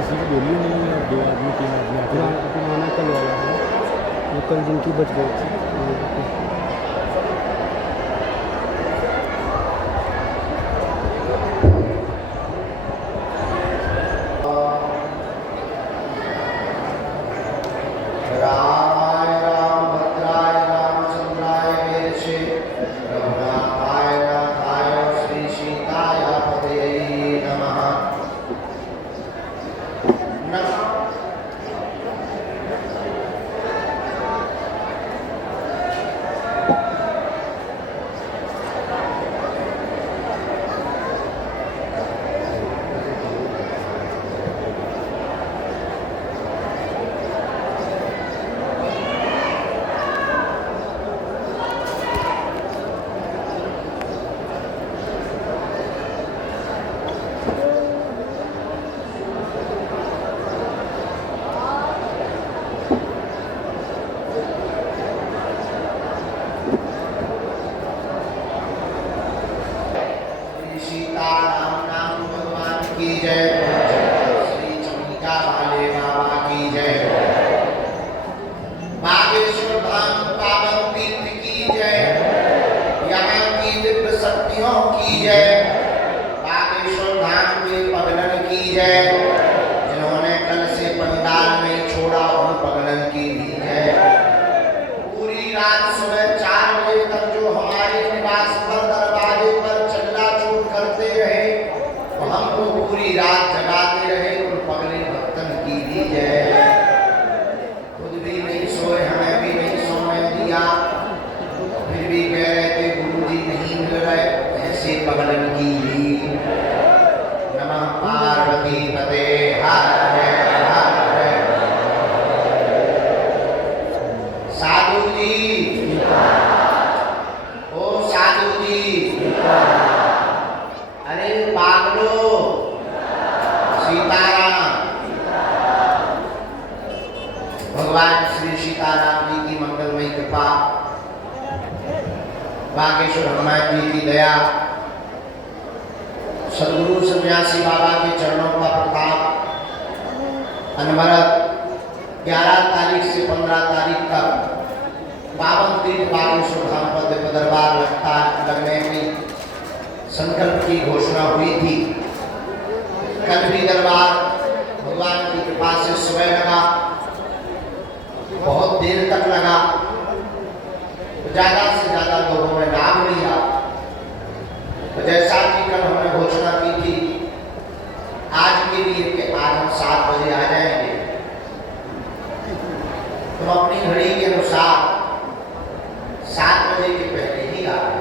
किसी की बोली नहीं है, 2 आदमी 3 आदमी आते हैं। पुराना कल वाला है, वो कल जिनकी बच गई थी। रामाय रामभद्राय रामचंद्राय वेदसे रघुनाथाय नाथाय श्री सीताय पतये नमः। सीताराम नाम भगवान की जय। श्री चंडिका वाले बाबा की जय। बागेश्वर धाम पावन तीर्थ की जय। यहाँ की दिव्य शक्तियों की जय। बागेश्वर धाम के पगलन की जय। जिन्होंने कल से पंडाल में छोड़ा उन पगलन की भी जय। पूरी रात सुबह 4 बजे तक जो हमारे निवास पर दरवाजे पर करते रहे, तो हमको पूरी रात जगाते रहे, उन पगले भक्तन की भी जय। खुद भी नहीं सोए, हमें भी नहीं सोने दिया, फिर भी कह रहे थे गुरुजी नहीं मिल रहे, ऐसे पगलन की भी। नमः पार्वती पते हर हर। साधु जी, ओ साधु जी, अरे पागलो, सीताराम। भगवान श्री सीताराम जी की मंगलमयी कृपा, बागेश्वर हनुमान जी की दया, सदगुरु सन्यासी बाबा के चरणों का प्रताप अनवरत 11 तारीख से 15 तारीख तक पावन तीर्थ बागेश्वर धाम पर दिव्य दरबार लगने की संकल्प की घोषणा हुई थी। कल भी दरबार भगवान की कृपा से सुबह लगा, बहुत देर तक लगा, ज्यादा से ज्यादा लोगों ने लाभ लिया। तो जैसा कि कल हमने घोषणा की थी आज के लिए कि आज हम 7 बजे आ जाएंगे, तो अपनी घड़ी के अनुसार 7 बजे के पहले ही आ गए।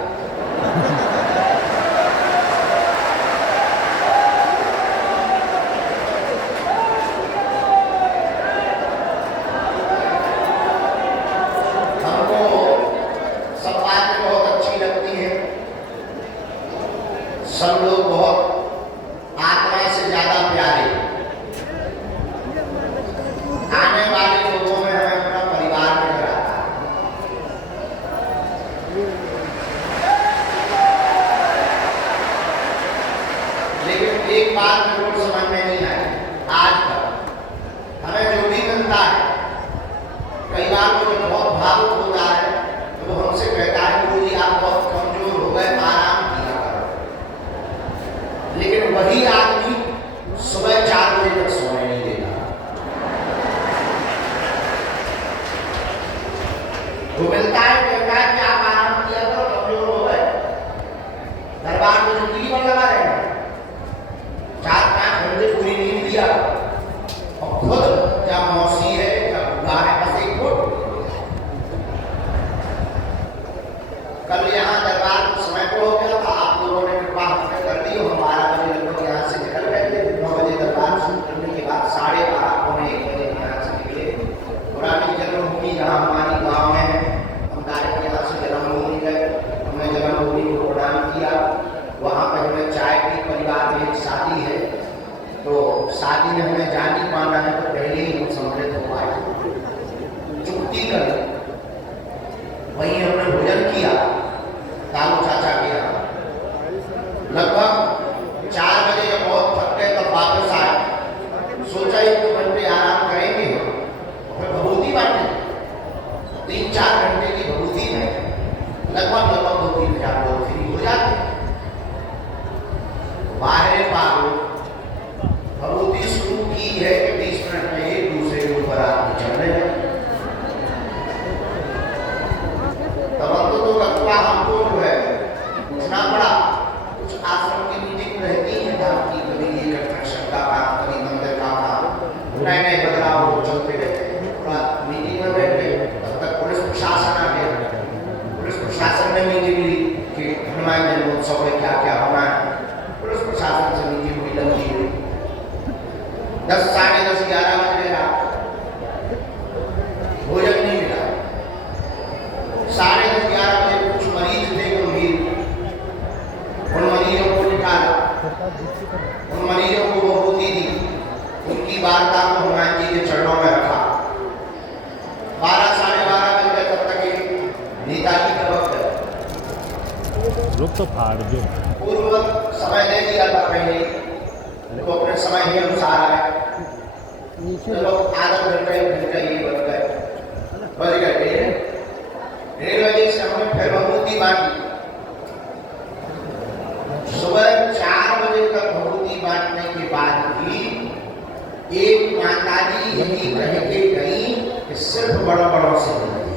सब लोग बहुत आत्मा से ज्यादा प्यारे, आने वाले लोगों में हमें अपना परिवार नजर आता है। लेकिन एक बात मेरे को समझ में नहीं आई आज तक, हमें जो भी मिलता है, कई बार वो जो बहुत भावुक हो रहा है तो वो हमसे कहता है गुरुजी आप बहुत कमजोर हो गए, आराम किया करो। लेकिन वही आदमी सुबह 4 बजे तक सोने नहीं देता। वो मिलता है कहता है कि आप आराम किया करो, कमजोर हो गए। दरबार में जो टीवी लगा रहे हैं 4-5 घंटे पूरी नींद दिया, और खुद क्या मौसी है क्या बुआ है, बस एक फुट। कल यहाँ दरबार समय को हो गया था, आप लोगों ने कृपा हमें कर दी, हम 12 बजे लगभग यहाँ से निकल गए थे। 9 बजे दरबार शुरू करने के बाद 12:30 पौने 1 बजे यहाँ से निकले। पुरानी जन्मभूमि जहाँ हमारी गाँव है, हम डायरेक्ट यहाँ से जन्मभूमि गए, हमने जन्मभूमि को प्रणाम किया। वहाँ पर हमें चाय की, परिवार में एक शादी है, तो शादी में हमें जान ही पाना है, तो पहले ही हम सम्मिलित हो पाए, चुप्ती करें। वहीं हमने भोजन किया कालू चाचा के यहाँ। लगभग 4 बजे जब बहुत थक गए तब वापस आए, सोचा 10, साढ़े 10, 11 बज गए रात, भोजन नहीं मिला। साढ़े 10, 11 बजे कुछ मरीज थे गंभीर, उन मरीजों को निकाला, उन मरीजों को विभूति दी, उनकी वार्ता को हनुमान जी के चरणों में रखा। 12, साढ़े 12 बज गए, तब तक एक नेताजी का वक्त रुक तो फाड़ जो पूर्व समय दे दिया था पहले, तो अपने समय के अनुसार आए। चलो आधा घंटा, 1 घंटा ये बज गए 1:30 बजे से हमने फिर विभूति बांटी। सुबह 4 बजे तक विभूति बांटने के बाद भी एक माताजी यही कह के गई कि सिर्फ बड़ों से मिली।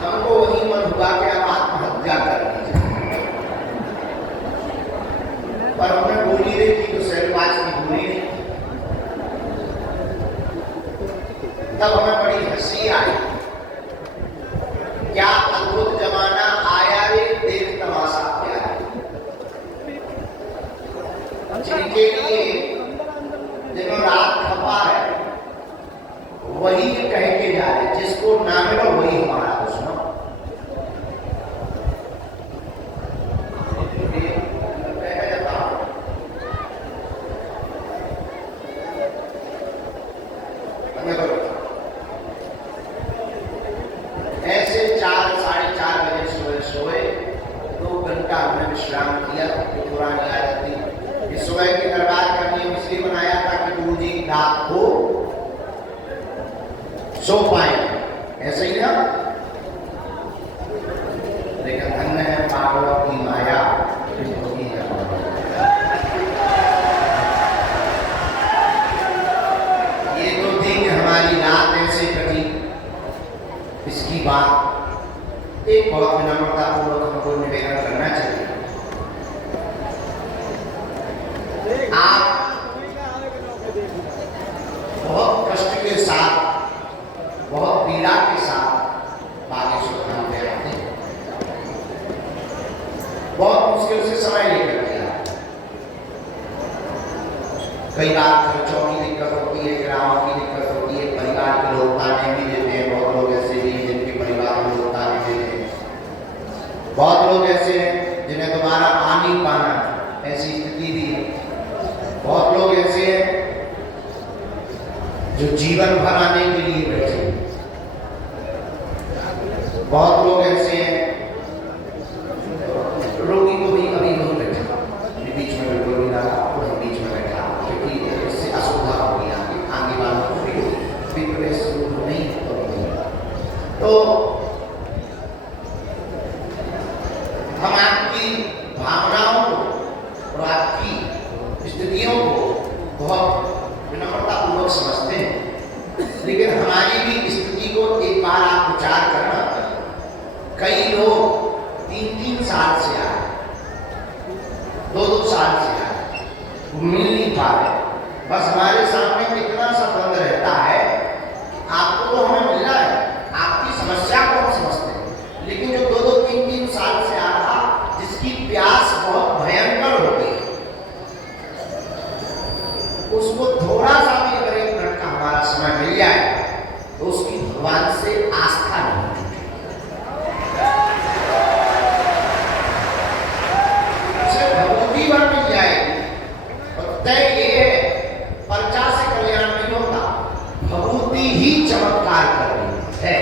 हमको वही मन हुआ कि अब आत्महत्या करनी चाहिए, पर हमने गोली देखी तो शहरवाज की गोली नहीं। तब हमें बड़ी हंसी आई, क्या अद्भुत जमाना आया रे, देख तमाशा क्या है। जिनके लिए दिनों रात खपा है वही ये कह के जा रहे, जिसको ना मिलो वही हमारा दुश्मन। ऐसे 4, साढ़े 4 बजे सुबह सोए, 2 घंटा हमने विश्राम किया। पुरानी आदत थी, इस सुबह के दरबार का नियम इसलिए बनाया था कि गुरु जी रात को सो पाए, ऐसे ही ना। लेकिन धन्य है पागलों की माया, ये तो थी कि हमारी रात ऐसे कटी। इसकी बात एक बहुत विनम्रता पूर्वक हमको निवेदन करना चाहिए। आप बहुत कष्ट के साथ, बहुत पीड़ा के साथ बागेश्वर धाम में आते हैं, बहुत मुश्किल से समय लेकर के आते। कई बार खर्चों की दिक्कत होती है, ग्रामों की दिक्कत होती है, परिवार के लोग ताने भी देते हैं। बहुत लोग ऐसे भी हैं जिनके परिवार में लोग ताने देते हैं, बहुत लोग ऐसे हैं जिन्हें दोबारा आ नहीं पाना, ऐसी स्थिति भी है। बहुत लोग ऐसे हैं जो जीवन भर आने के लिए बैठे, बहुत लोग ऐसे हैं रोगी को भी अभी नहीं बैठा, बीच में बिल्कुल नहीं रहा, वही बीच में बैठा, क्योंकि इससे असुविधा हो गई, आगे वालों को भी प्रवेश नहीं तो हम आपकी भावनाओं को और आपकी स्थितियों को बहुत विनम्रतापूर्वक समझते हैं, लेकिन हमारी भी स्थिति को एक बार आप विचार करना। कई लोग 3-3 साल से आए, 2-2 साल से आए, मिल नहीं पा रहे। बस हमारे सामने कितना सा बंद रहता है, आपको तो हमें मिलना है, आपकी समस्या को हम समझते हैं, लेकिन जो 2-2, 3-3 साल से आ रहा, जिसकी प्यास बहुत भयंकर हो गई, उसको थोड़ा सा भी अगर 1 मिनट का हमारा समय मिल जाए तो उसकी भगवान से आस्था नहीं टूटेगी, उसे भगवती भर मिल जाएगी। और तय ये है, पर्चा से कल्याण नहीं होता, भगवती ही चमत्कार कर रही है।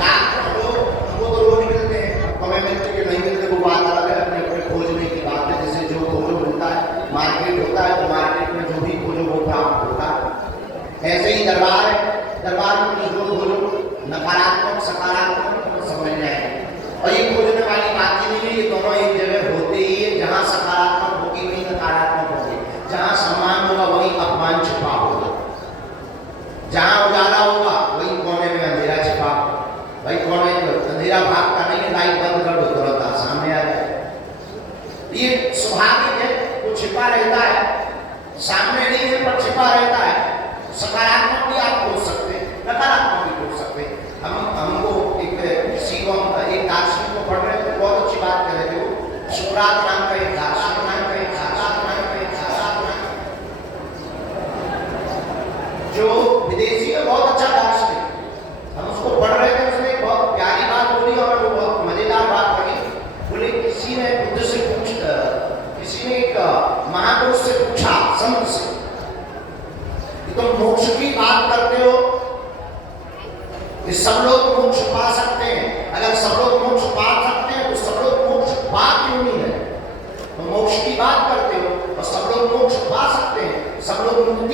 लाखों लोग हमको तो रोज मिलते हैं, हमें मिलते कि नहीं मिलते वो बात अलग है, अपने अपने खोजने की बात है। जैसे जो खोजो मिलता है, मार्केट होता है तो मार्केट में जो भी खोजो वो प्राप्त होता है। ऐसे ही दरबार है, दरबार में जो खोजो नकारात्मक सकारात्मक समझ जाएंगे। और ये खोजने वाली बात ही नहीं है, ये दोनों एक जगह होते ही है। जहाँ सकारात्मक होगी वहीं नकारात्मक होगी, जहाँ सम्मान होगा वहीं अपमान छिपा होगा, जहाँ उजाला होगा वहीं कोने में अंधेरा छिपा होगा। भाई कोने में अंधेरा भागता नहीं है, लाइट बंद कर दो तुरंत सामने आ जाए। ये स्वाभाविक है, वो छिपा रहता है, सामने नहीं है पर छिपा रहता है। सकारात्मक भी आप खोज सकते हैं, नकारात्मक भी खोज सकते हैं। हमको एक दार्शनिक को पढ़ रहे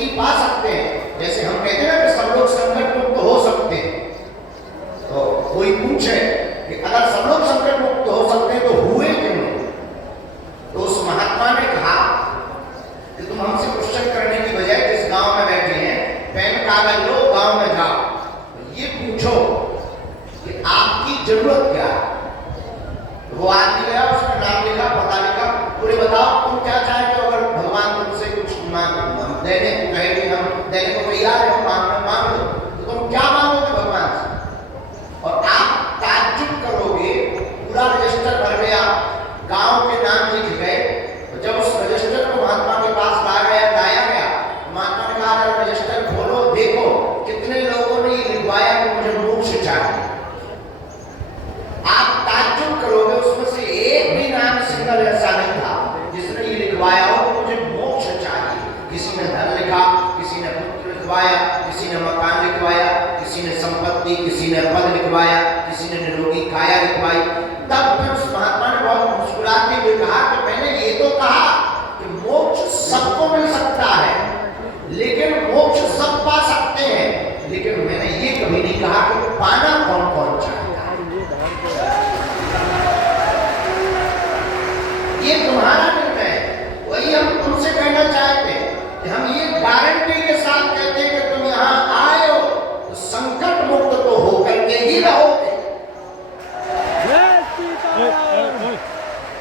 मुक्ति पा सकते हैं। जैसे हम कहते हैं ना कि सब लोग संकट मुक्त हो सकते हैं, तो कोई पूछे कि अगर सब लोग संकट मुक्त हो सकते हैं तो हुए क्यों नहीं? तो उस महात्मा ने कहा कि तुम हमसे क्वेश्चन करने की बजाय जिस गांव में बैठे हैं पेन कागज लो, गांव में जाओ, ये पूछो कि आपकी जरूरत क्या है। वो आदमी गया, उसका नाम लिखा, पता लिखा, पूरे बताओ तुम क्या चाहते हो। अगर भगवान तुमसे कुछ देने को कहे कि हम देने को तैयार है, मांग लो, तो तुम क्या मांगोगे भगवान से? और आप ताज्जुब करोगे, पूरा रजिस्टर भर गया, गांव के नाम लिख गए। तो जब उस रजिस्टर को महात्मा के पास लाया गया, महात्मा ने कहा रजिस्टर खोलो, देखो कितने लोगों ने ये लिखवाया कि मुझे मोक्ष चाहिए। आप ताज्जुब करोगे, उसमें से एक भी नाम सिंगल ऐसा नहीं था जिसने ये लिखवाया हो मुझे मोक्ष चाहिए। किसी ने धन लिखा, किसी ने पुत्र लिखवाया, किसी ने मकान लिखवाया, किसी ने संपत्ति, किसी ने पद लिखवाया, किसी ने निरोगी काया लिखवाई। तब फिर उस महात्मा ने बहुत मुस्कुराते हुए कहा कि मैंने ये तो कहा कि मोक्ष सबको मिल सकता है, लेकिन मोक्ष सब पा सकते हैं, लेकिन मैंने ये कभी नहीं कहा कि पाना कौन कौन चाहता है। ये तुम्हारा निर्णय है। वही हम तुमसे कहना चाहते हैं कि हम ये गारंटी के साथ कहते हैं कि तुम यहाँ आए हो तो संकट मुक्त तो होकर के ही रहोगे।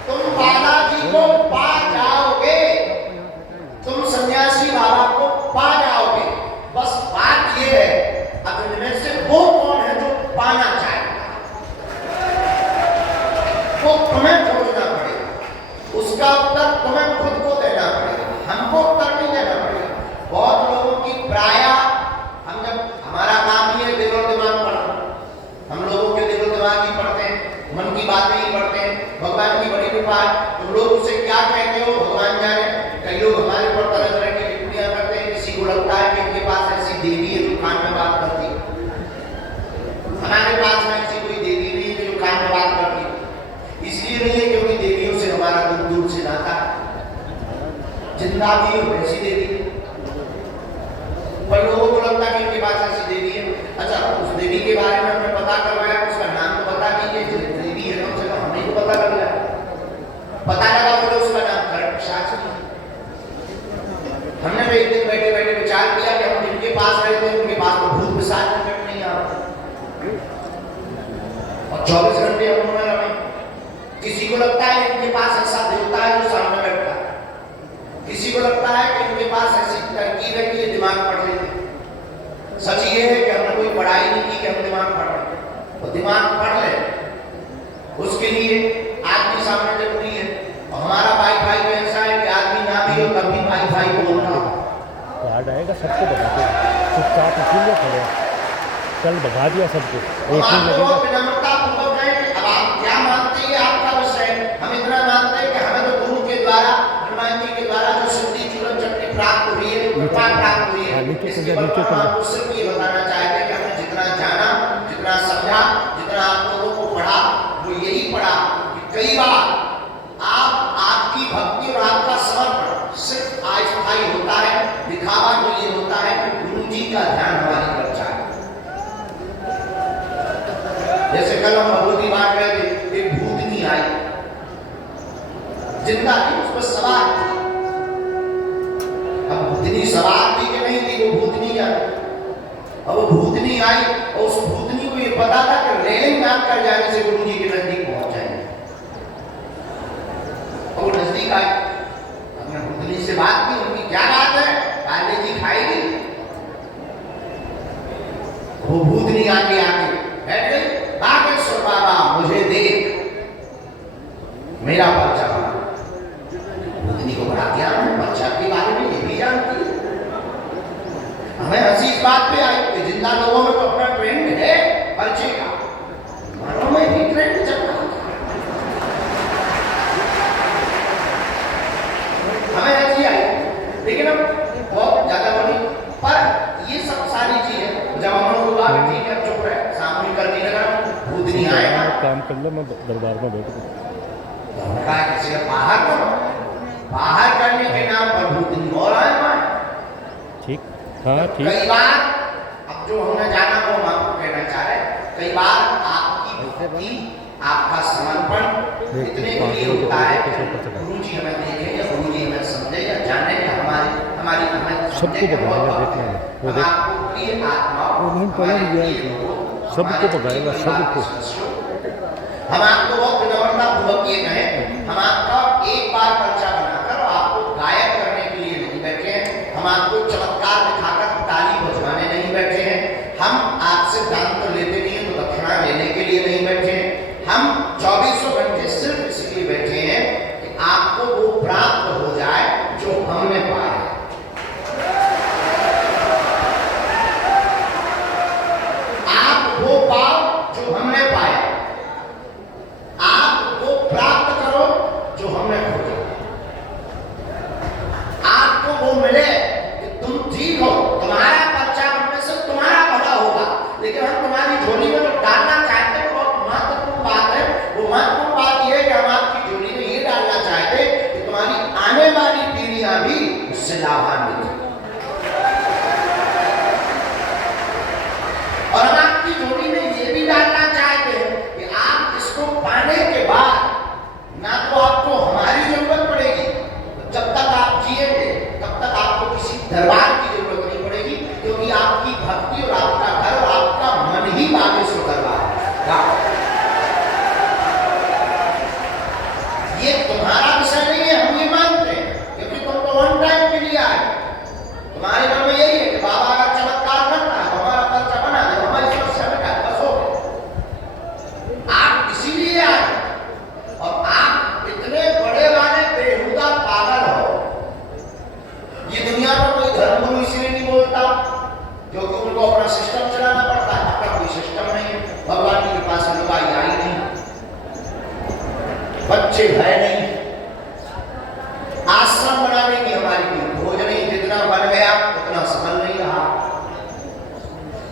तुम बालाजी को पा जाओगे, तुम सन्यासी बाबा को पा जाओगे। बस बात ये है, अब इनमें से वो कौन है जो पाना चाहेगा, वो तुम्हें खोजना पड़ेगा, उसका उत्तर तुम्हें खुद को देना पड़ेगा, हमको उत्तर नहीं देना पड़ेगा। बहुत लोगों की प्राय हम जब हमारा काम ही है दिल और दिमाग पढ़ना, हम लोगों के दिल और दिमाग ही पढ़ते हैं, मन की बातें ही पढ़ते हैं। भगवान की बड़ी कृपा है, तुम लोग उसे क्या कहते हो भगवान जाने। कई लोग हमारे ऊपर तरह तरह की टिप्पणियां करते हैं। किसी को लगता है कि उनके पास ऐसी देवी है जो कान में बात करती है, हमारे पास में ऐसी कोई देवी नहीं है जो कान में बात करती है। इसलिए नहीं है क्योंकि देवियों से हमारा दूर दूर से नाता है, जिंदा भी हो ऐसी देवी है। पर लोगों को लगता है कि उनके पास ऐसी देवी है। अच्छा, उस देवी के बारे में हमें पता करवाया, उसका नाम तो बता दीजिए। देवी है कम से कम हमें तो पता लग गया, पता लगा बोले उसका नाम खरट शास्त्री। हमने एक दिन बैठे बैठे विचार किया कि हम जिनके पास रहते हैं उनके पास तो भूत पिशाच निकट नहीं आ रहा, और 24 घंटे हम उनमें रहे। किसी को लगता है इनके पास ऐसा देवता है जो सामने बैठता है, किसी को लगता है कि इनके पास ऐसी तरकीब है कि ये दिमाग पढ़ लेते। सच ये है कि हमने कोई पढ़ाई नहीं की कि हम दिमाग पढ़ लें, तो दिमाग पढ़ ले उसके लिए आदमी सामने जरूरी है। और हमारा वाईफाई तो ऐसा है कि आदमी ना भी हो तब भी वाईफाई बोल रहा हो। कार्ड आएगा सबको बता दो, चुपचाप इसीलिए खड़े कल बता दिया सबको, एक ही लगेगा। विनम्रता पूर्वक है कि अब आप क्या मानते हैं आपका विषय है। हम इतना मानते हैं कि हमें तो गुरु के द्वारा, हनुमान जी के द्वारा जो सिद्धि चूरन चटनी प्राप्त हुई है, कृपा प्राप्त हुई है, इसके बारे में हम सिर्फ ये बताना चाहते हैं कि हमने जितना जाना, जितना समझा, जितना आप लोगों को पढ़ा, वो यही पढ़ा कि कई बार आपकी भक्ति और आपका समर्पण सिर्फ अस्थायी होता है, दिखावा तो ये होता है कि गुरु जी का ध्यान हमारी तरफ जाए। जैसे कल हम भगवती बात रहे थे, एक भूतनी आई, जिंदा थी, उस पर सवार थी। अब भूतनी सवार थी कि नहीं थी, वो भूतनी आई। अब वो भूतनी आई और उस भूतनी को ये पता था कि रेलिंग नाप कर जाने से गुरु जी के नजदीक पहुंच जाएंगे। और वो नजदीक आई, अपने भूतनी से बात की, उनकी क्या बात है, काले जी खाएगी। वो भूतनी आगे बैठ गई, बागेश्वर बाबा मुझे देख, मेरा पर्चा बना। भूतनी को बड़ा ज्ञान है, पर्चा के बारे में ये भी जानती है। हमें हंसी इस बात पे आई कि जिंदा लोगों में तो अपना ट्रेंड है पर्चे का, मरों में भी ट्रेंड चल रहा है। हमें हंसी आई, लेकिन अब बहुत ज्यादा बनी। पर ये सब सारी चीजें जब हम लोग बात ठीक है चुप रहे, सामने करने लगा, भूतनी आएगा काम कर ले, मैं दरबार में बैठ गया। किसी बाहर करो, बाहर करने के नाम पर भूतनी और आए। ठीक हाँ ठीक। कई बार अब जो हमने जाना वो हम आपको कहना चाह रहे हैं, कई बार आपकी भक्ति, आपका समर्पण इतने के लिए होता है गुरु जी हमें देखें या गुरु जी हमें समझे या जाने या हमारी हमें सबको बताएगा, देखना है वो देख, आपको प्रिय आत्माओं, वो हम पलट गया सबको बताएगा, सबको। हम आपको बहुत विनम्रता पूर्वक ये कहें, हम आपका एक बार पर्चा बनाकर आपको गायक करने के लिए नहीं बैठे हैं, हम आपको चमत्कार दिखाकर ताली बजवाने नहीं बैठे हैं, हम आपसे दान तो लेते नहीं है तो दक्षिणा लेने के लिए नहीं बैठे हैं, हम 24 घंटे सिर्फ इसलिए बैठे हैं कि आपको वो प्राप्त हो जाए जो हमने पाया है। आप वो पाओ जो हमने पाया, आप वो प्राप्त करो जो हमने खोजा, आपको वो मिले कि तुम ठीक हो, तुम्हारा पर्चा बनने से तुम्हारा भला होगा, लेकिन हम तुम्हारी झोली में जो डालना चाहते हैं वो महत्वपूर्ण बात है। वो महत्वपूर्ण बात यह है कि हम आपकी झोली में ये डालना चाहते हैं कि तुम्हारी आने वाली पीढ़ियां भी उससे लाभान्वित हो, और हम आपकी झोली में ये भी डालना चाहते हैं कि आप इसको पाने के बाद ना तो आपको हमारी जरूरत पड़ेगी, जब तक आप जिएंगे तब तक आपको किसी दरबार की जरूरत नहीं पड़ेगी, क्योंकि आपकी भक्ति और आपका घर और आपका मन ही बागेश्वर दरबार है। ये तुम्हारा विषय नहीं है, हम ये मानते हैं, क्योंकि तुम तो वन टाइम के लिए आए, तुम्हारे मन में यही है कि बाबा अगर चमत्कार करता है तो हमारा पर्चा बना दे, हमारी समस्या मिटा, बस हो गया। आप इसीलिए आए, और आप इतने बड़े वाले बेहुदा पागल हो। ये दुनिया में कोई धर्मगुरु इसलिए नहीं बोलता क्योंकि उनको अपना सिस्टम चलाना पड़ता है, अपना कोई सिस्टम नहीं है, भगवान की कृपा से लोग आई नहीं, बच्चे है नहीं, आश्रम बनाने की हमारी कोई खोज नहीं, जितना बन गया उतना संभल नहीं रहा,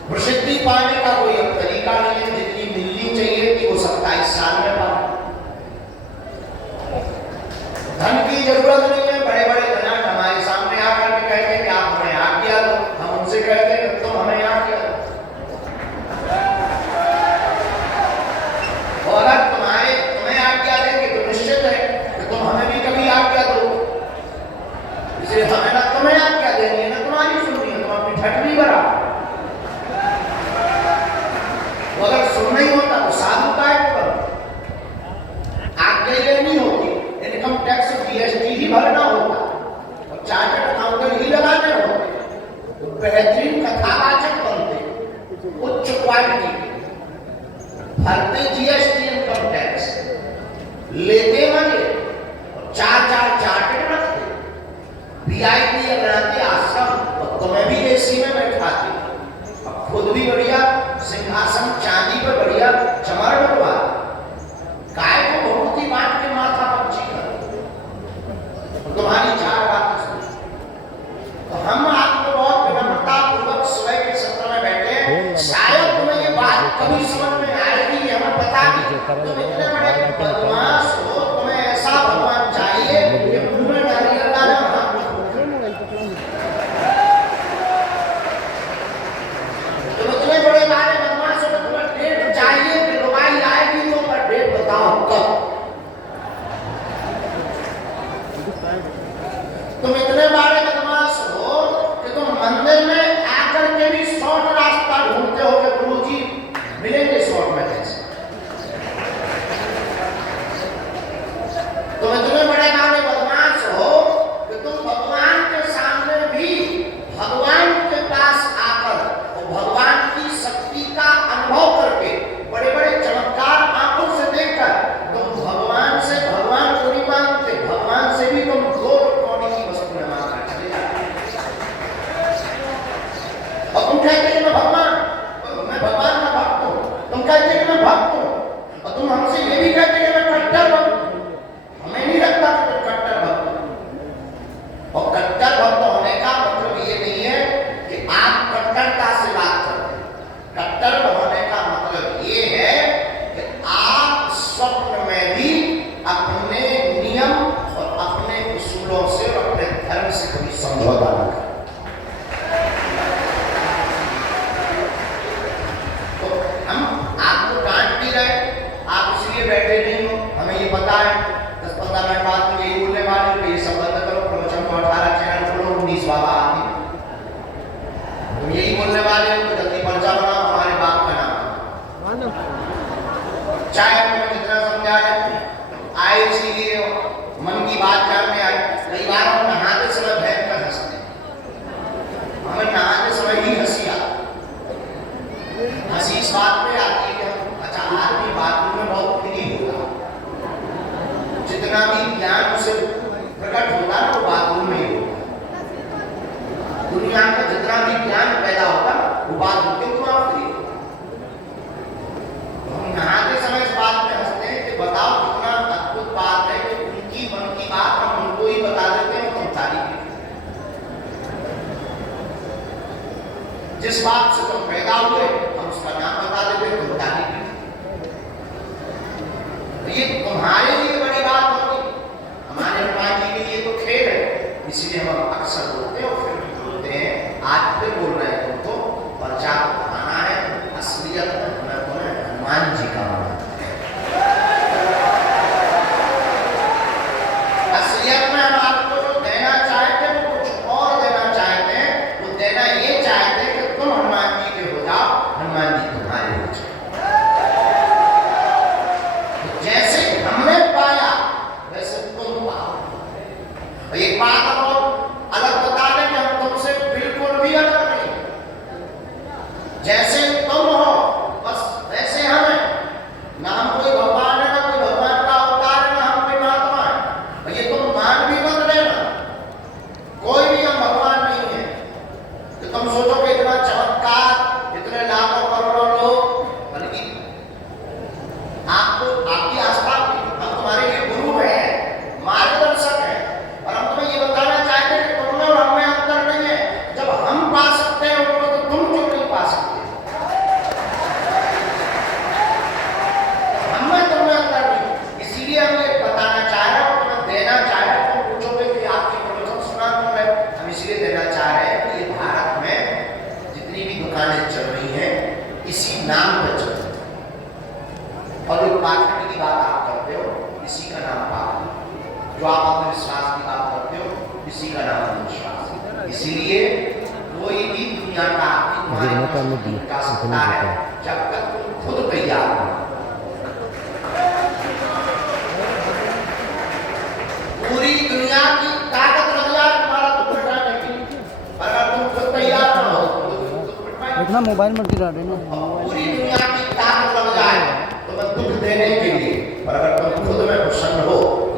प्रसिद्धि पाने का कोई अब तरीका नहीं है, जितनी मिलनी चाहिए कि वो 27 साल में पाए। धन की जरूरत नहीं है, बड़े बड़े धनाढ्य हमारे सामने आकर के कहते हैं कि आप हमें आज्ञा दो, हम उनसे कहते हैं कि तुम हमें आज्ञा दो, और अगर तुम्हें आज्ञा देंगे तो निश्चित है कि तुम हमें भी कभी आज्ञा दो, इसलिए हमें ना तुम्हें आज्ञा देनी है ना तुम्हारी सुननी है, तुम अपनी ठटनी बना, तो अगर सुनना ही होता तो साधु का आज्ञा लेनी होती, इनकम टैक्स जीएसटी ही भरना होता और चार्टर्ड अकाउंटेंट ही लगाने होते, तो बेहतरीन कथावाचक बनते, उच्च क्वालिटी भरते जीएसटी इनकम टैक्स, लेते मजे और चार चार्टर्ड रखते, वीआईपी बनाते आश्रम और तुम्हें भी एसी में बैठाते, अब खुद भी बढ़िया सिंहासन चांदी पर बढ़िया चमर डलवा, गाय को बहुत ही बांट के माथा पंची कर, तुम्हारी चार बातें सुन, तो हम आपको बहुत विनम्रता पूर्वक सुबह के सत्र में बैठे हैं, शायद तुम्हें ये बात कभी समझ में आएगी, हमें पता नहीं, तुम इतने बड़े बदमाश हो, तुम्हें ऐसा भगवान चाहिए कि मुंह में नारियल डाले, तुम इतने बड़े बारे बदमाश हो, तुम्हें डेट चाहिए कि लुगाई आएगी तो पर डेट बताओ कब, तुम इतने बड़े बदमाश हो कि तुम मंदिर में आकर के भी शॉर्ट रास्ता ढूंढते हो कि गुरुजी मिलेंगे शॉर्ट में कैसे, चाहे तुम्हें जितना समझा जाए, आए इसीलिए मन की बात जानने आए। कई बार हम नहाते समय भयंकर हंसते हैं, हमें नहाते समय ही हंसी आती। हंसी इस बात पे आती है कि हम अच्छा आदमी बाथरूम में बहुत फ्री होगा, जितना भी ज्ञान उसे प्रकट होता है वो बाथरूम में ही होगा। दुनिया का जितना भी ज्ञान पैदा होगा वो बाथरूम के द्वारा फ्री होगा। हम नहाते समय इस बात में हंसते हैं कि बताओ कितना अद्भुत बात है कि उनकी मन की बात हम उनको ही बता देते हैं, तुम तारीफ। जिस बात से तुम पैदा हुए हम उसका नाम बता देते हैं, तुम तारीफ। ये तुम्हारे लिए बड़ी बात होगी, हमारे हनुमान जी के लिए तो खेल है। इसलिए हम अक्सर बोलते हैं और फिर भी बोलते हैं, आज फिर बोल रहे हैं तुमको प्रचार आना है। असलियत में हमें तो हनुमान जी का होना है। असलियत में हम आपको जो देना चाहते हैं वो कुछ और देना चाहते हैं। वो देना ये चाहते हैं कि तुम हनुमान जी के हो जाओ, हनुमान जी तुम्हारे हो जाओ। जैसे हमने पाया वैसे तुम पाओ। एक बात हम अलग बता दें कि हम तुमसे बिल्कुल भी अलग नहीं, जैसे तुम हो बस वैसे हम हैं। ना हम कोई भगवान है, ना कोई भगवान का अवतार है, ना हम कोई महात्मा है। ये तुम मान भी मत लेना, कोई भी हम भगवान नहीं है। तो तुम सोचो कि इतना चमत्कार, इतने लाखों करोड़ों लोग, बल्कि आपको आपकी आस्था, हम तुम्हारे लिए गुरु हैं, मार्गदर्शक हैं, और हम तुम्हें ये बताना चाहते हैं कि तुम में और हम में अंतर नहीं है। जब हम पा सकते हैं उनको तो तुम क्यों नहीं पा सकते? हम में तुम में अंतर नहीं, इसीलिए हम ये बताना चाह रहे हैं और तुम्हें देना चाह रहे हैं। तुम पूछोगे कि आपकी प्रवचन सुना क्यों है? हम इसलिए देना चाह रहे हैं कि ये भारत में जितनी भी दुकानें चल रही हैं इसी नाम पर चल रही है। और जो पाखंड की बात आप करते हो इसी का नाम पाखंड, जो आप अपने विश्वास की बात करते हो इसी का नाम अंधविश्वास। इसीलिए कोई भी दुनिया का का सकता है जब तक तुम खुद तैयार हो। पूरी दुनिया की ताकत लग जाए तुम्हारा तो पिटाने की, अगर तुम खुद तैयार ना हो तो इतना मोबाइल में गिरा रहे ना। पूरी दुनिया की ताकत लग जाए तुम्हें दुख देने के लिए, पर अगर तुम खुद में प्रसन्न हो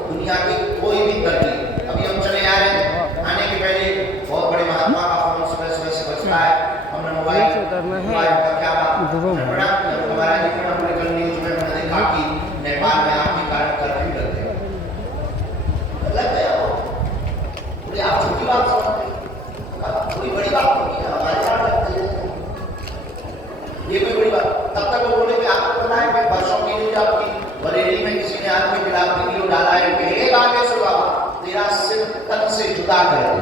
दुनिया की कोई भी तकलीफ। अभी हम चले जा रहे हैं, आने के पहले बहुत बड़े महात्मा का फोन सुबह सुबह से बजता है। हमने मोबाइल का क्या बात हमारा जीवन हमने कल न्यूज में हमने देखा कि नेपाल में आपके कारण कर्फ्यू लग गया। लग गया वो बोले आप छोटी बात समझते, कोई बड़ी बात नहीं है, हमारे साथ लगती है ये कोई बड़ी बात। तब तक वो बोले कि आपको पता है कि वर्षों की न्यूज आपकी बरेली में किसी ने आदमी खिलाफ वीडियो डाला है कि एक आगे से बाबा तेरा सिर तन से जुदा कर दे,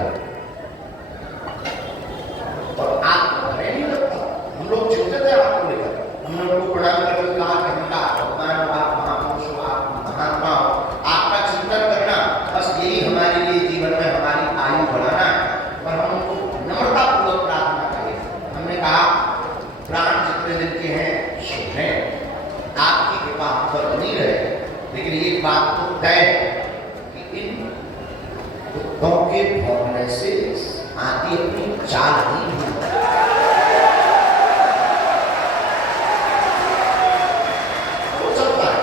और आपको भरे नहीं लगता। हम लोग चिंतित हैं आपको लेकर, हमने उनको प्रणाम करके कहा कि हमका भगवान हो, आप महापुरुष हो, आप महात्मा हो, आपका चिंतन करना बस यही हमारे लिए जीवन में हमारी आयु बढ़ाना है। पर हम उनको नम्रतापूर्वक प्रार्थना करें। हमने कहा प्राण जितने दिन के हैं शुभ है, आपकी कृपा हम पर बनी रहे, लेकिन एक बात तो तय है कि इन कुत्तों के भौंकने से आती अपनी चाल नहीं हुई। वो चलता है।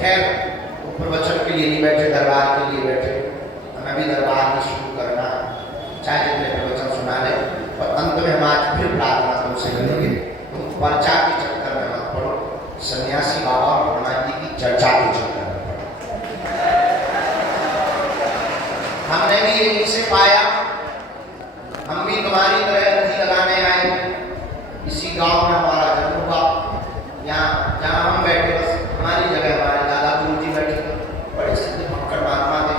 खैर प्रवचन के लिए नहीं बैठे, दरबार के लिए बैठे। हमें भी दरबार में शुरू करना, चाहे जितने प्रवचन सुना ले, और अंत में हम आज फिर प्रार्थना तुमसे करेंगे। तुम पर्चा के चक्कर में मत पड़ो, सन्यासी बाबा और हनुमान जी की चर्चा के चक्कर में पड़ो। हमने भी यहीं से पाया, हम भी तुम्हारी तरह रंजी लगाने आए। इसी गांव में हमारा जन्म हुआ, यहाँ जहाँ हम बैठे बस हमारी जगह हमारे दादा गुरु जी बैठे, बड़े सिद्ध भक्कड़ महात्मा थे।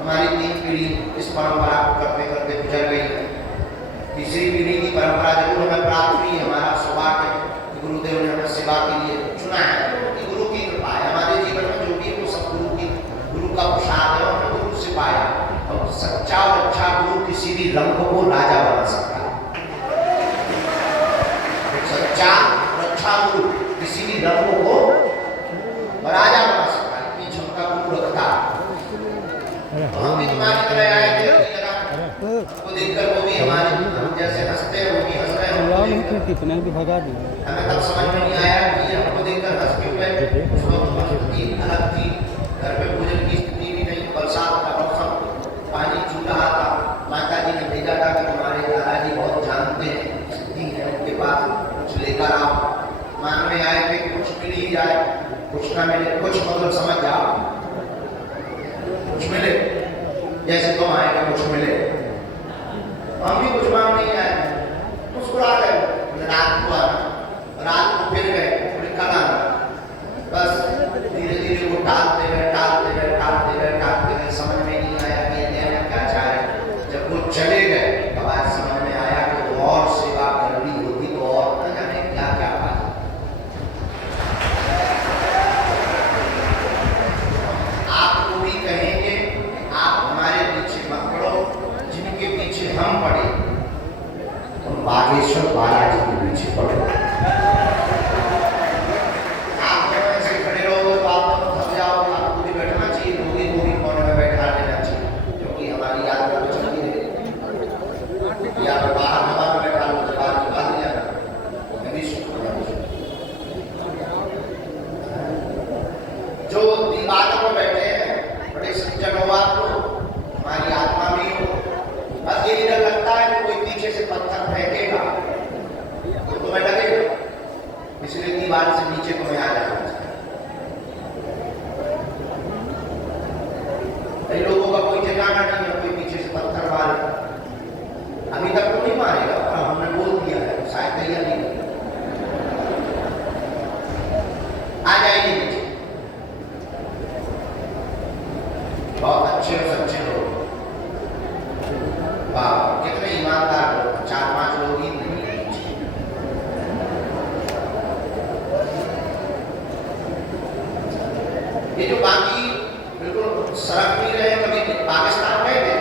हमारी 3 पीढ़ी इस परंपरा को करते करते गुजर गई। तीसरी पीढ़ी की परंपरा जरूर हमें प्राप्त हुई। हमारा सौभाग्य है गुरुदेव ने हमें सेवा के लिए चुना है, कि गुरु की कृपा है। हमारे जीवन में जो भी वो सब गुरु का प्रसाद है, हमने गुरु से पाया। और सच्चा और अच्छा गुरु किसी भी रंग को राजा बना सकता है। सच्चा और अच्छा गुरु किसी भी रंग को नहीं कितने भी भगा दिए। हमें तब समझ में नहीं आया कि हमको देखकर हंस क्यों गए। उस वक्त परिस्थिति अलग थी, घर पे भोजन की स्थिति भी नहीं, बरसात का मौसम, पानी छू रहा था। माता जी ने भेजा था कि तुम्हारे दादाजी बहुत जानते हैं, स्थिति है उनके पास, कुछ लेकर आओ। मांगने आए थे कि कुछ मिल ही जाए, कुछ ना मिले, कुछ मतलब समझ जाओ, कुछ मिले, जैसे तुम आएगा कुछ मिले। हम भी कुछ मांग नहीं आए, मुस्कुरा गए, रात को आना, रात को फिर गए, फिर कल आना। बस धीरे धीरे वो टालते गए, टालते गए, टालते गए, टालते गए, समझ में नहीं आया कि ये देना क्या चाह रहे। जब वो चले गए तब आज समझ में आया कि वो और सेवा करनी होती तो और न जाने क्या क्या बात। आपको भी कहेंगे आप हमारे पीछे मत पड़ो, जिनके पीछे हम पड़े तुम बागेश्वर बालाजी के पीछे पड़ो। आप दोनों ऐसे खड़े रहोगे तो आप दोनों थक जाओगे, आपको भी बैठना चाहिए, दूरी दूरी कोने में बैठा लेना चाहिए, क्योंकि हमारी यात्रा तो चलती रहेगी। या तो बाहर हवा में बैठा लो, तो बाहर की बात नहीं आना, वो भी सुख जो दीवारों पर बैठे हैं, बड़े सज्जन हो आप लोग, हमारी आत्मा भी हो। बस यही डर लगता है कि कोई पीछे से पत्थर फेंकेगा तो तुम्हें लगेगा, इसलिए दीवार से नीचे तुम्हें आ जाना चाहिए। कई लोगों का कोई ठिकाना नहीं है, कोई पीछे से पत्थर मारे, अभी तक तो नहीं मारेगा पर हमने बोल दिया है, शायद तैयार नहीं है। आ जाइए नीचे, बहुत अच्छे और सच्चे लोग, वाह कितने ईमानदार लोग, 4-5 लोग ही नहीं है नीचे। ये जो बाकी बिल्कुल सड़क नहीं रहे, कभी पाकिस्तान गए थे,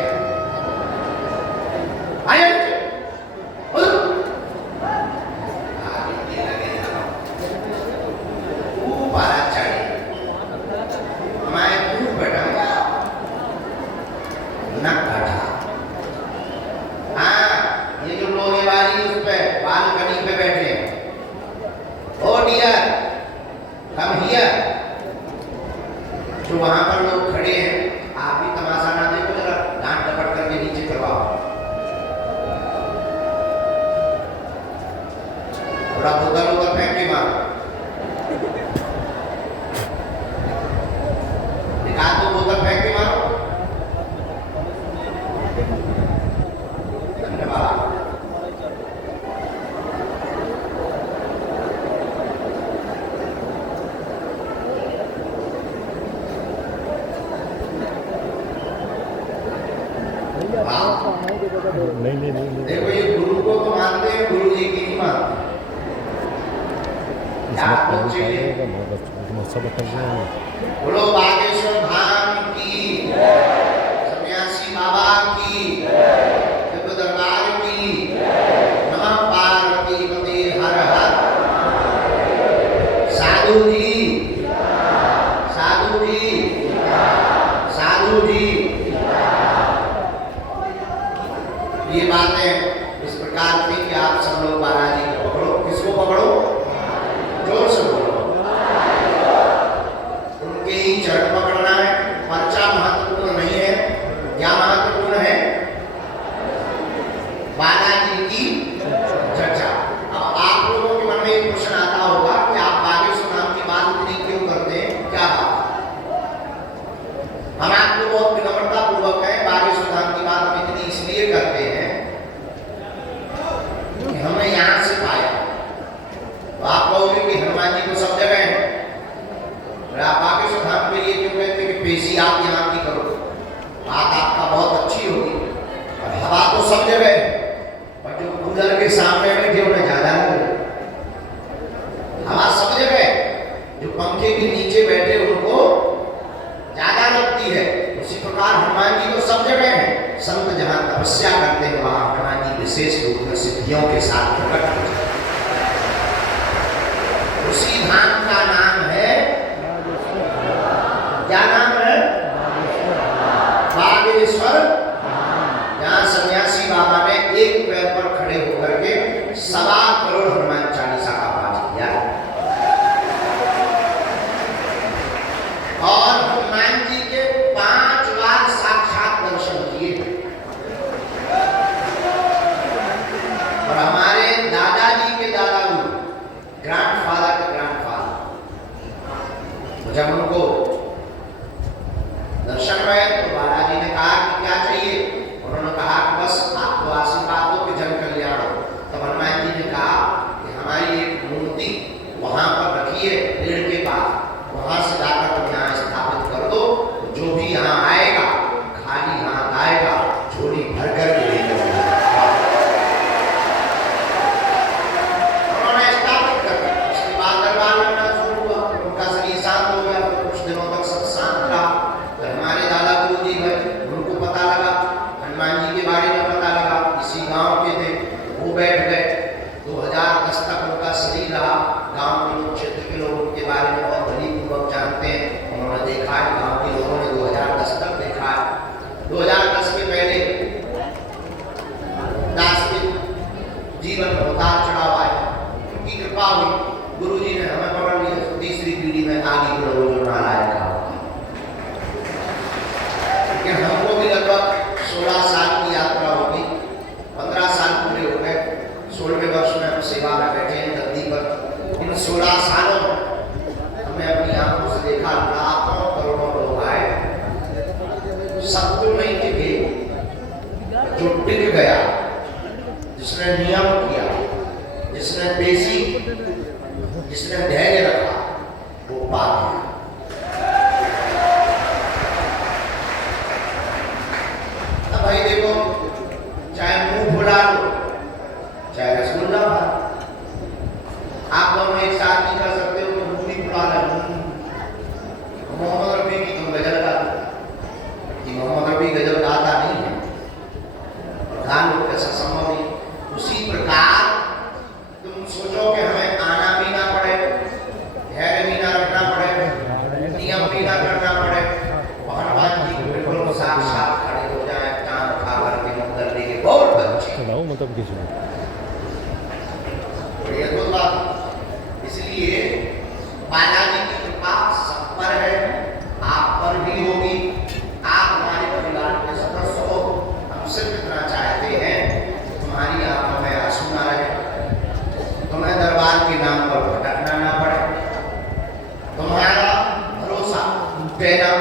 आइए जो वहां पर लोग खड़े हैं, आप भी तमाशा ना देखो, जरा डांट डपट करके नीचे करवाओ, थोड़ा बोतल उधर फेंक के मारो, एक आध दो बोतल फेंक के मारो। धन्यवाद। नहीं देखो ये गुरु को तो मानते हैं, गुरु जी की नहीं मानते। बोलो बागेश्वर धाम की, सन्यासी बाबा की, जब दरबार की, नमः पार्वती पते हर हर। साधु जी, साधु जी, साधु जी, ये बातें इस प्रकार थी कि आप सब लोग बालाजी को पकड़ो। किसको पकड़ो? जोर से बोलो। उनके ही चरण पकड़ना है। पर्चा महत्वपूर्ण नहीं है, क्या महत्वपूर्ण है? बालाजी की चर्चा। अब आप लोगों के मन में एक प्रश्न आता होगा कि आप बागेश्वर नाम की बात इतनी क्यों करते हैं, क्या बात? हम आपको बहुत विनम्रता पूर्वक है, बागेश्वर धाम की बात हम इतनी इसलिए करते हैं कि हमने यहाँ से पाया। तो आप कहोगे कि हनुमान जी को सब जगह है, आप बागेश्वर धाम के लिए क्यों कहते हैं कि पेशी आप यहाँ की करो? बात आपका बहुत अच्छी होगी, और हवा तो सब जगह है, और जो कूलर के सामने बैठे उन्हें ज्यादा लगे। हवा सब जगह है, जो पंखे के नीचे बैठे उनको ज्यादा लगती है। उसी प्रकार हनुमान जी तो सब जगह है, संत जहां तपस्या करते हैं वहां हनुमान जी विशेष रूप में सिद्धियों के साथ प्रकट होते हैं। उसी धाम का नाम है, क्या नाम है? बागेश्वर, जहां सन्यासी बाबा ने एक पैर पर खड़े होकर के 1.25 करोड़ जब उनको दर्शन हुए तो बालाजी ने कहा कि क्या चाहिए? उन्होंने कहा कि बस आपको आशीर्वाद दो कि जन कल्याण हो। तब हनुमान जी ने कहा कि हमारी एक मूर्ति वहां पर रखिए पेड़ के पास, वहां से जाकर तुम यहाँ स्थापित कर दो, जो भी यहाँ आएगा खाली हाथ आएगा, झोली भर कर के लेकर जाएगा। उन्होंने स्थापित कर दिया। उसके बाद दरबार में शुरू हुआ, उनका शरीर शांत हो गया, तो कुछ दिनों तक सब शांत रहा। तो हमारे दादा गुरु जी गए, उनको पता लगा, हनुमान जी के बारे में पता लगा, इसी गांव के थे, वो बैठ गए। 2010 तक उनका शरीर रहा। गांव के लोग, क्षेत्र के लोग उनके बारे में बहुत भलीपूर्वक जानते हैं। उन्होंने देखा है, गांव के लोगों ने 2010 तक देखा है। 2010 के पहले दास के जीवन में उतार चढ़ाव आया, उनकी कृपा हुई, गुरु जी ने हमें पकड़ लिया। तीसरी पीढ़ी में आगे के लोगों जो नारायण का, लेकिन हमको भी लगभग 16 साल की यात्रा होगी। 15 साल पूरे हो गए, 16वें वर्ष में हम सेवा में बैठे हैं गद्दी पर। इन 16 सालों में हमें अपनी आंखों से देखा, लाखों करोड़ों लोग आए, सबको नहीं टिके। जो टिक गया, जिसने नियम किया, जिसने पेशी, जिसने धैर्य रखा, वो पा गया। अब भाई देखो, चाहे मुंह फुला लो, चाहे रसगुल्ला खा, आप दोनों एक साथ नहीं कर सकते हो, तो मुंह भी फुला लो। मोहम्मद रफी की तुम गजल गाते, कि मोहम्मद रफी गजल गाता नहीं है, प्रधान लोग कैसा संभव नहीं। उसी प्रकार तुम सोचो कि हमें आना भी ना पड़े, धैर्य भी ना रखना पड़े, नियम भी ना करना पड़े, हनुमान जी बिल्कुल साक्षात खड़े हो जाए, चांद खा करके मंदिर लेके बहुत बच्चे मतलब किसी अद्भुत बात। इसलिए बालाजी की कृपा सब पर है, आप पर भी होगी। आप हमारे परिवार के सदस्य हो, हम सिर्फ इतना चाहते हैं तुम्हारी आंखों में आंसू ना रहे, तुम्हें दरबार के नाम पर भटकना ना पड़े, तुम्हारा भरोसा टूटे ना,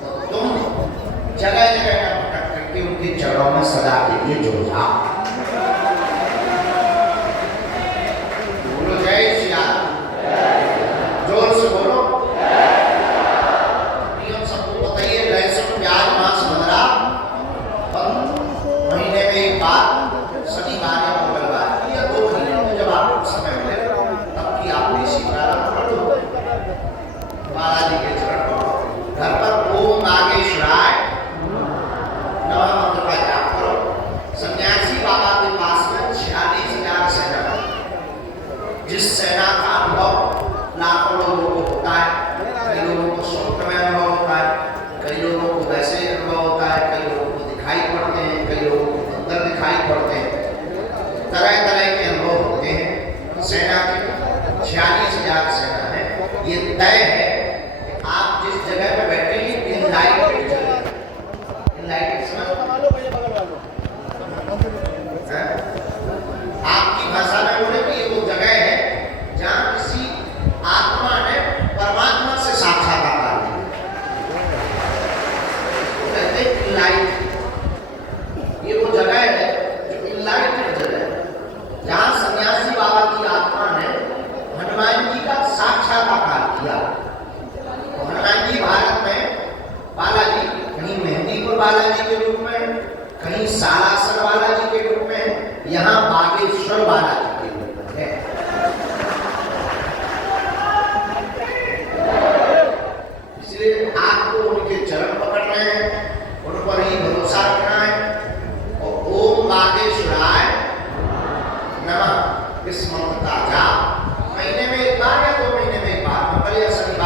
तो तुम जगह जगह ना भटक करके उनके चरणों में सदा के लिए जुड़ जाओ। बोलो जय श्री राम, जोर से बोलो। नियम सबको बताइए, लहसुन प्याज मांस मदरा महीने में एक बार, शनिवार या मंगलवार या 2 महीने में जब आपको समय मिले तब की आप देशी प्रारंभ कर दो। बालाजी के चरण पर घर पर ओम नागेश्वराय नमः मंत्र का जाप करो। सन्यासी बाबा के पास में 46,000 सेना, जिस सेना का अनुभव लाखों लोगों को होता है। कई लोगों को स्वप्न में अनुभव होता है, कई लोगों को वैसे अनुभव होता है, कई लोगों को दिखाई पड़ते हैं, कई लोगों को अंदर दिखाई पड़ते हैं, तरह तरह के अनुभव होते हैं। सेना के 46,000 सेना है। ये तय है कि आप जिस जगह पर बैठे हैं इनलाइटेड जगह, इनलाइटेड समझ आपकी भाषा में बोले कि ये वो जगह है जहाँ किसी आत्मा ने परमात्मा से साक्षात्कार किया, कहते हैं इनलाइट। ये वो जगह है जो इनलाइटेड जगह है, जहाँ सन्यासी बाबा की आत्मा ने हनुमान जी का साक्षात्कार किया। तो हनुमान जी भारत में बालाजी, कहीं मेहंदीपुर बालाजी के रूप में, कहीं सालासर बालाजी के रूप में, यहाँ बागेश्वर बालाजी के रूप में है। इसलिए आपको उनके चरण पकड़ने हैं, उन पर ही भरोसा रखना है। और ओम बागेश्वराय नमः इस मंत्र का जाप महीने में एक बार या 2 महीने में एक बार, मंगल या शनिवार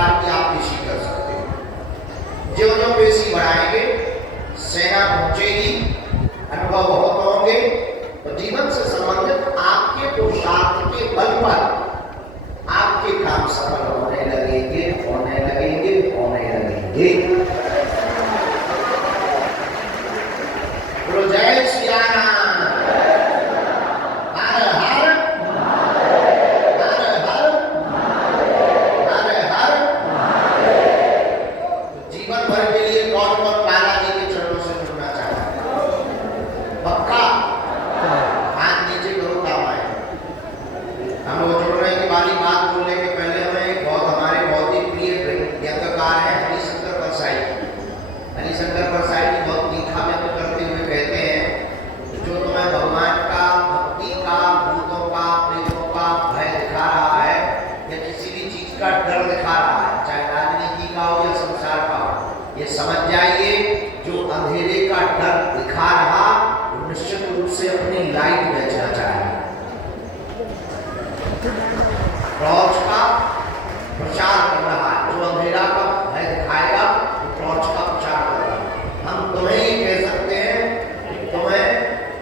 डर दिखा रहा है, चाहे राजनीति का हो या संसार का हो, ये समझ जाइए जो अंधेरे का डर दिखा रहा वो निश्चित रूप से अपनी लाइट बेचना चाहेगा। टॉर्च का प्रचार कर रहा है, जो अंधेरा का भय दिखाएगा वो टॉर्च का प्रचार कर रहा है। हम तुम्हें ही कह सकते हैं, तुम्हें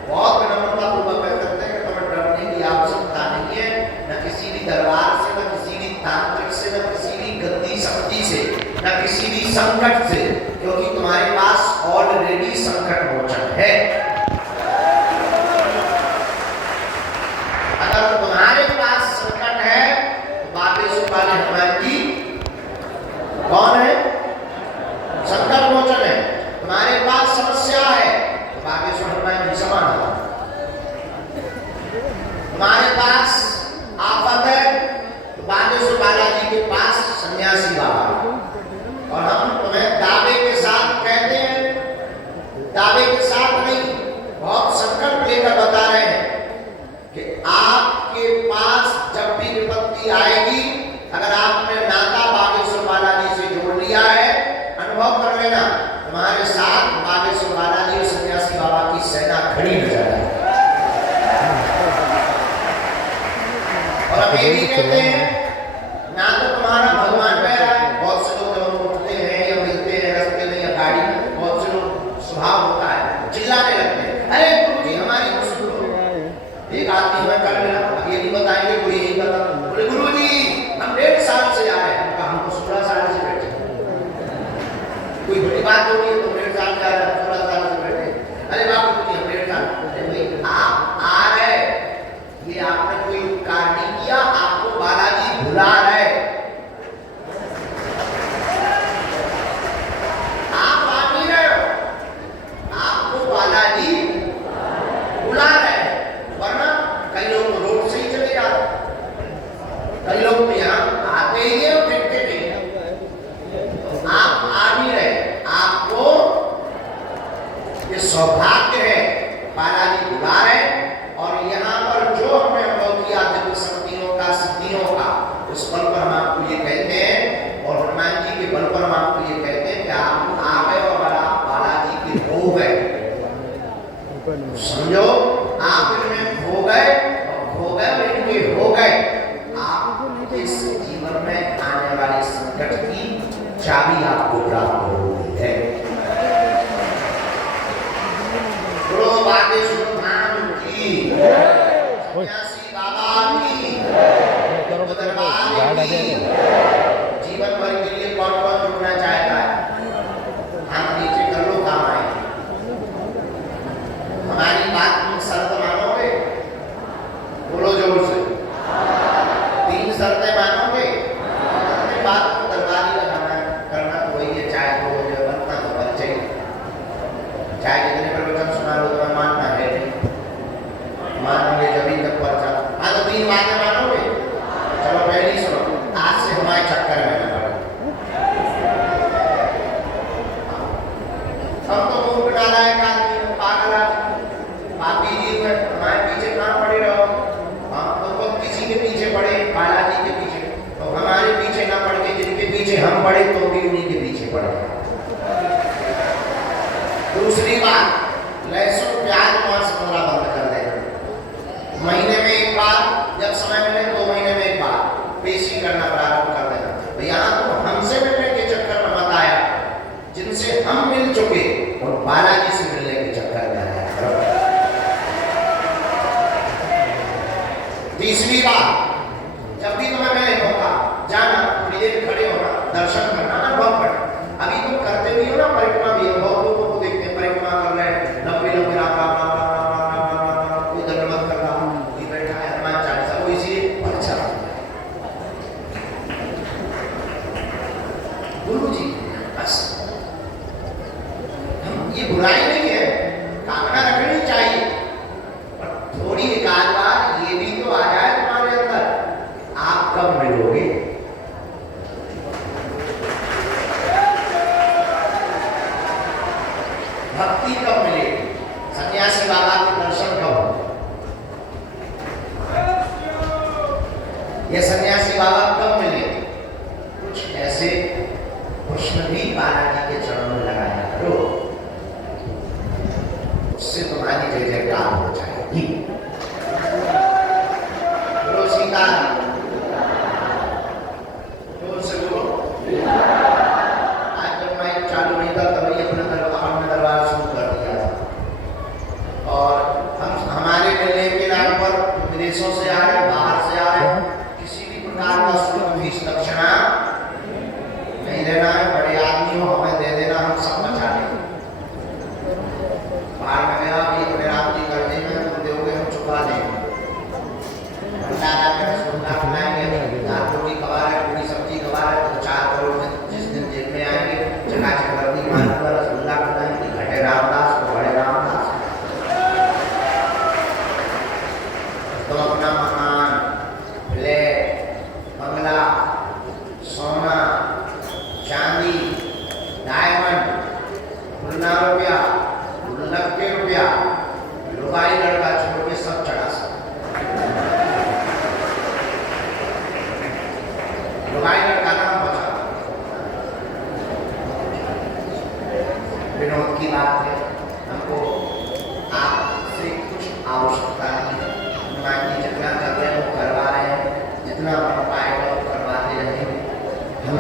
बहुत विनम्रता पूर्वक कह सकते हैं कि तुम्हें डरने की आवश्यकता नहीं है, न किसी भी दरबार से, न किसी भी तांत्रिक से, न किसी भी गद्दी शक्ति से, न किसी भी संकट से, क्योंकि तुम्हारे पास ऑलरेडी संकट मोचन है। अगर तुम्हारे पास संकट है तो बागेश्वर वाले हनुमान जी कौन है? संकट मोचन है। तुम्हारे पास समस्या है तो बागेश्वर हनुमान जी समाधान। तुम्हारे पास आफत है तो बागेश्वर बालाजी के पास सन्यासी बाबा। और हम तुम्हें दावे के साथ कहते हैं, दावे के साथ नहीं, बहुत संकल्प लेकर बता रहे हैं कि आपके पास जब भी विपत्ति आएगी, अगर आपने नाता बागेश्वर बालाजी से जोड़ लिया है, अनुभव कर लेना तुम्हारे साथ बागेश्वर बालाजी और सन्यासी बाबा की सेना खड़ी नजर आएगी। और अब ये भी कहते हैं ना तो तुम्हारा भगवान कह रहा है, बहुत से लोग जब उठते हैं या मिलते हैं रास्ते में या गाड़ी में, बहुत से लोग स्वभाव होता है चिल्लाने लगते हैं, अरे गुरुजी हमारी कुछ सुनो। एक आदमी हमें कर लेना, अब ये नहीं बताएंगे, कोई यही बता, बोले गुरुजी हम 1.5 साल से आ रहे हैं, हमको 16 साल से बैठे, कोई बड़ी बात हो रही है तो 1.5 साल से आ रहे हैं, 16 साल से बैठे। अरे बाबू जी हम 1.5 साल, आप आ रहे, ये आपने कोई उपकार नहीं किया, आपको बालाजी बुला रहे, आप आ नहीं रहे हो, आपको बालाजी बुला रहे। वरना कई लोग तो रोड से ही चले जाते, कई लोग तो यहाँ आते ही है और देखते नहीं। आप आ नहीं रहे, आपको ये सौभाग्य है, बालाजी बुला रहे। और यहाँ पर जो हमने अनुभव किया दिव्य शक्तियों का, सिद्धियों का, उस बल पर हम आपको ये कहते हैं, और हनुमान जी के बल पर हम आपको ये कहते हैं कि आप आ गए और आप बालाजी के हो गए। समझो, आप इनमें खो गए और खो गए और इनके हो गए। आप इस जीवन में आने वाले संकट की चाबी आपको प्राप्त हो गई है। गुरु बागेश्वर धाम की, सन्यासी बाबा की, दरबार की। जीवन भर के लिए कौन कौन जुड़ना चाहता है? हम नीचे कर लो, काम आएंगे। हमारी बात में शर्त मानोगे? बोलो जोर से, 3 शर्तें मानोगे? अपनी बात को दरबारी लगाना करना तो वही है, चाहे तो हो जाए, बनना तो बन चाहिए, चाहे जितने प्रवचन सुना लो तुम्हें मानना है नहीं, मानोगे जब ही तक पर्चा। हाँ तो 3 बातें मानोगे? चलो पहली सुनो, आज से हमारे चक्कर में ना पड़े। हम तो मुंह बना रहा है आदमी, पागल पापी जी में हमारे पीछे कहाँ पड़े रहो। हम तो खुद किसी के पीछे पड़े, बालाजी के पीछे, तो हमारे पीछे ना पड़ के जिनके पीछे हम पड़े तो भी उन्हीं के पीछे पड़े। दूसरी बात, लहसुन प्याज मांस खाना बंद कर देना। महीने में एक बार, जब समय मिले 2 महीने में एक बार पेशी करना प्रारंभ कर देना। तो यहाँ तो हमसे मिलने के चक्कर में मत आया, जिनसे हम मिल चुके और बालाजी से मिलने के चक्कर में आया। तीसरी बात, जब भी तुम्हें मिले होगा जाना, थोड़ी देर खड़े होना, दर्शन करना, अनुभव करना। अभी तुम करते भी हो ना परिक्रमा भी, बहुत लोगों को देखते हैं परिक्रमा कर रहे हैं, लंबी लंबी राम राम राम राम राम राम राम राम राम, कोई दंडवत कर रहा, कोई बैठा है हनुमान चालीसा, कोई इसीलिए अच्छा गुरु जी। बस हम ये बुराई नहीं है, कामना रखनी चाहिए, पर थोड़ी एक आध बार ये भी तो आ जाए तुम्हारे अंदर, आप कब मिलोगे? भक्ति कब मिलेगी? सन्यासी बाबा के दर्शन कब होंगे? ये सन्यासी बाबा कब मिलेंगे?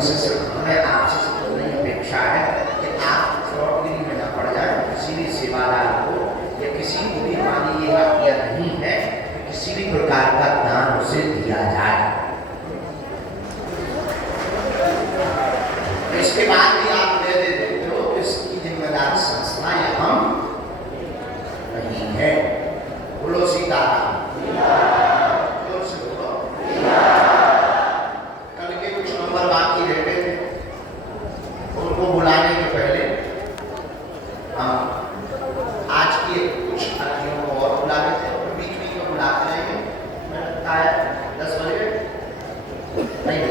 उनसे सिर्फ हमें आपसे सिर्फ उतनी अपेक्षा है कि आप फ्रॉडगिरी में न पड़ जाए। किसी भी सेवादार को या किसी को भी हमारी ये आज्ञा नहीं है कि किसी भी प्रकार का दान उसे दिया जाए। इसके बाद भी आप दे देते हो, इसकी जिम्मेदार संस्था या हम नहीं है। बोलो सीताराम। जोर से बोलो। कल के कुछ नंबर बाकी रह गए थे, उनको बुलाने के पहले हम आज की कुछ अतिथियों को और बुला लेते हैं और बीच में बुलाते रहेंगे। मैं लगता है 10 बजे नहीं